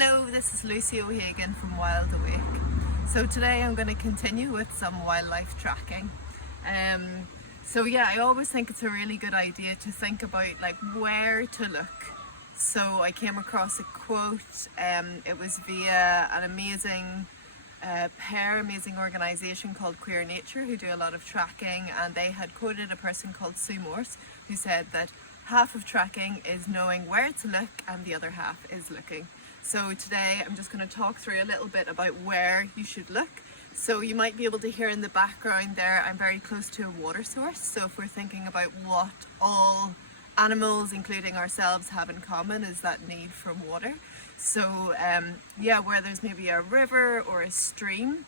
Hello, this is Lucy O'Hagan from Wild Awake. So today I'm going to continue with some wildlife tracking. I always think it's a really good idea to think about like where to look. So I came across a quote, it was via an amazing organisation called Queer Nature who do a lot of tracking, and they had quoted a person called Sue Morse who said that half of tracking is knowing where to look and the other half is looking. So today I'm just going to talk through a little bit about where you should look. So you might be able to hear in the background there, I'm very close to a water source. So if we're thinking about what all animals, including ourselves, have in common is that need for water. So where there's maybe a river or a stream,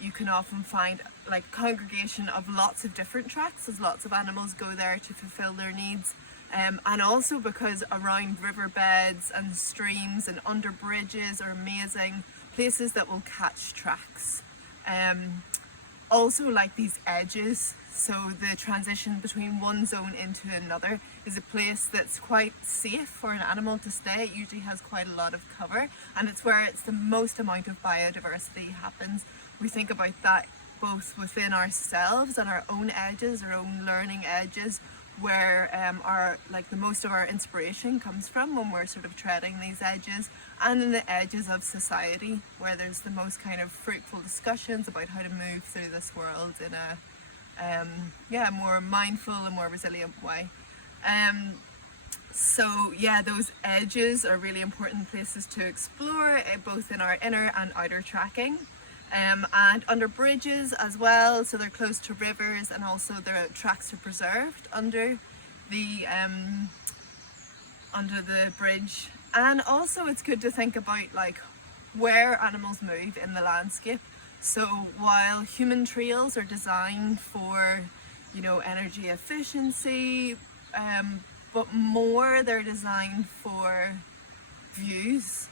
you can often find like congregation of lots of different tracks, as lots of animals go there to fulfill their needs. And also because around riverbeds and streams and under bridges are amazing places that will catch tracks. Also like these edges, so the transition between one zone into another is a place that's quite safe for an animal to stay. It usually has quite a lot of cover, and it's where it's the most amount of biodiversity happens. We think about that both within ourselves and our own edges, our own learning edges, where the most of our inspiration comes from when we're sort of treading these edges, and in the edges of society where there's the most kind of fruitful discussions about how to move through this world in a more mindful and more resilient way. Those edges are really important places to explore, both in our inner and outer tracking. And under bridges as well, so they're close to rivers, and also their tracks are preserved under the bridge. And also it's good to think about like where animals move in the landscape. So while human trails are designed for, energy efficiency, but more they're designed for views,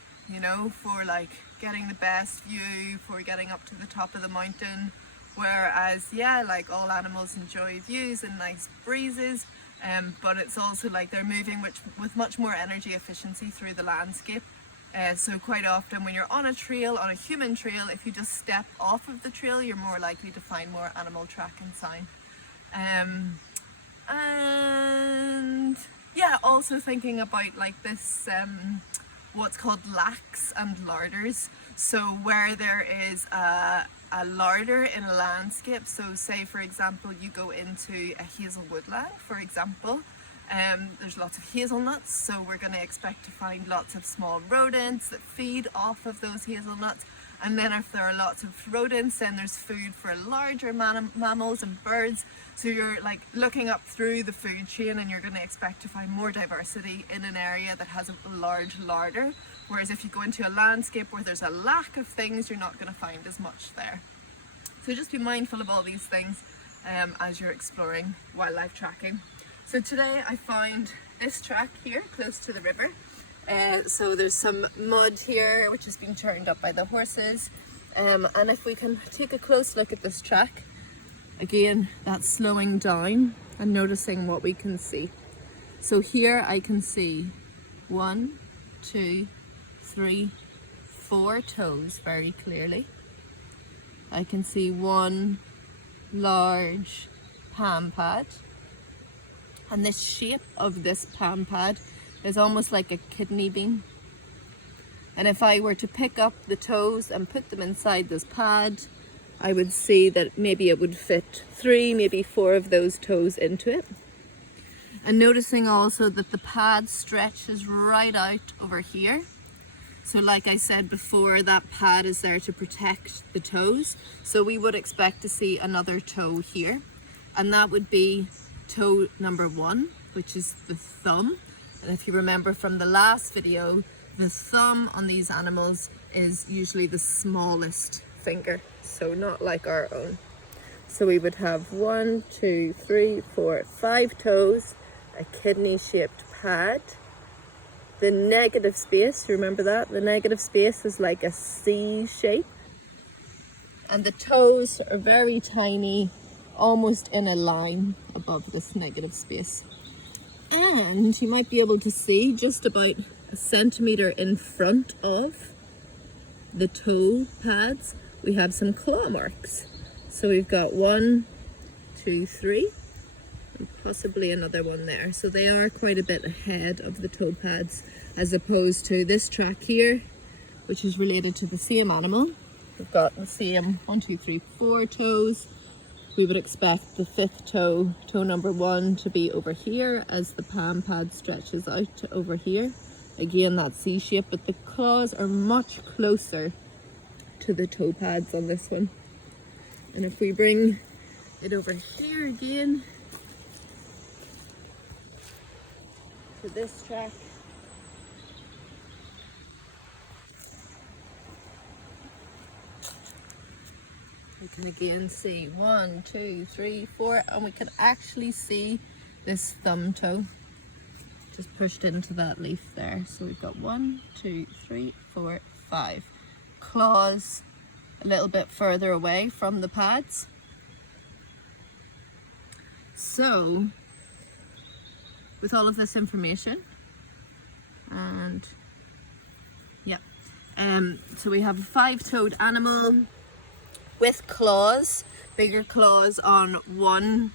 for like getting the best view, for getting up to the top of the mountain. Whereas like all animals enjoy views and nice breezes, but it's also like they're moving with much more energy efficiency through the landscape. So quite often when you're on a trail, on a human trail, if you just step off of the trail, you're more likely to find more animal tracking sign. Also thinking about like this what's called lacks and larders. So where there is a larder in a landscape, so say for example you go into a hazel woodland, for example, there's lots of hazelnuts, so we're going to expect to find lots of small rodents that feed off of those hazelnuts. And then if there are lots of rodents, then there's food for larger mammals and birds. So you're like looking up through the food chain, and you're going to expect to find more diversity in an area that has a large larder. Whereas if you go into a landscape where there's a lack of things, you're not going to find as much there. So just be mindful of all these things as you're exploring wildlife tracking. So today I found this track here close to the river. So there's some mud here which has been churned up by the horses, and if we can take a close look at this track again, that's slowing down and noticing what we can see. So here I can see 1, 2, 3, 4 toes very clearly. I can see one large palm pad, and the shape of this palm pad is almost like a kidney bean. And if I were to pick up the toes and put them inside this pad, I would see that maybe it would fit 3, maybe 4 of those toes into it. And noticing also that the pad stretches right out over here. So like I said before, that pad is there to protect the toes. So we would expect to see another toe here, and that would be toe number 1, which is the thumb. And if you remember from the last video, the thumb on these animals is usually the smallest finger, so not like our own. So we would have 1, 2, 3, 4, 5 toes, a kidney shaped pad. The negative space, you remember that? The negative space is like a C shape. And the toes are very tiny, almost in a line above this negative space. And you might be able to see just about a centimetre in front of the toe pads, we have some claw marks. So we've got 1, 2, 3, and possibly another one there. So they are quite a bit ahead of the toe pads, as opposed to this track here, which is related to the same animal. We've got the same 1, 2, 3, 4 toes. We would expect the 5th toe, toe number 1, to be over here as the palm pad stretches out to over here. Again, that C shape, but the claws are much closer to the toe pads on this one. And if we bring it over here again to this track, we can again see 1, 2, 3, 4, and we can actually see this thumb toe just pushed into that leaf there. So we've got 1, 2, 3, 4, 5 claws a little bit further away from the pads. So with all of this information, and yeah, so we have a 5-toed animal with claws, bigger claws on one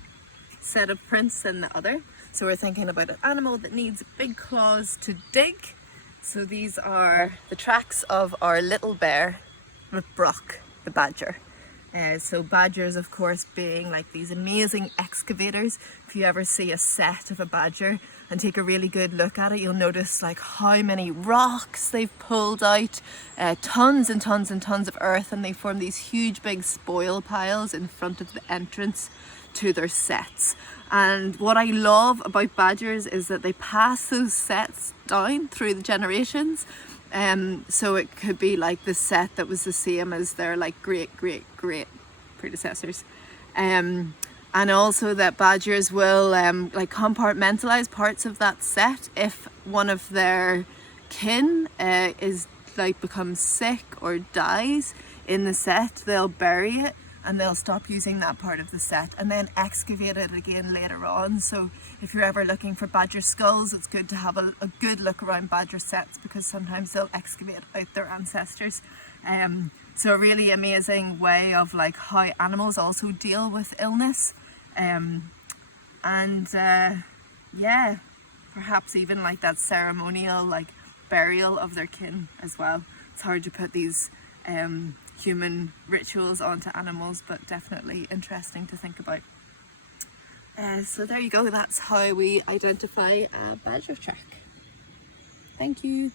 set of prints than the other. So we're thinking about an animal that needs big claws to dig. So these are the tracks of our little bear with Brock, the badger. So badgers, of course, being like these amazing excavators. If you ever see a set of a badger and take a really good look at it, you'll notice like how many rocks they've pulled out, tons and tons and tons of earth, and they form these huge big spoil piles in front of the entrance to their sets. And what I love about badgers is that they pass those sets down through the generations. So it could be like the set that was the same as their like great predecessors. And also that badgers will like compartmentalize parts of that set. If one of their kin is like becomes sick or dies in the set, they'll bury it and they'll stop using that part of the set and then excavate it again later on. So if you're ever looking for badger skulls, it's good to have a good look around badger sets, because sometimes they'll excavate out their ancestors. So a really amazing way of like how animals also deal with illness. Yeah, perhaps even like that ceremonial like burial of their kin as well. It's hard to put these human rituals onto animals, but definitely interesting to think about. So there you go, that's how we identify a badger track. Thank you.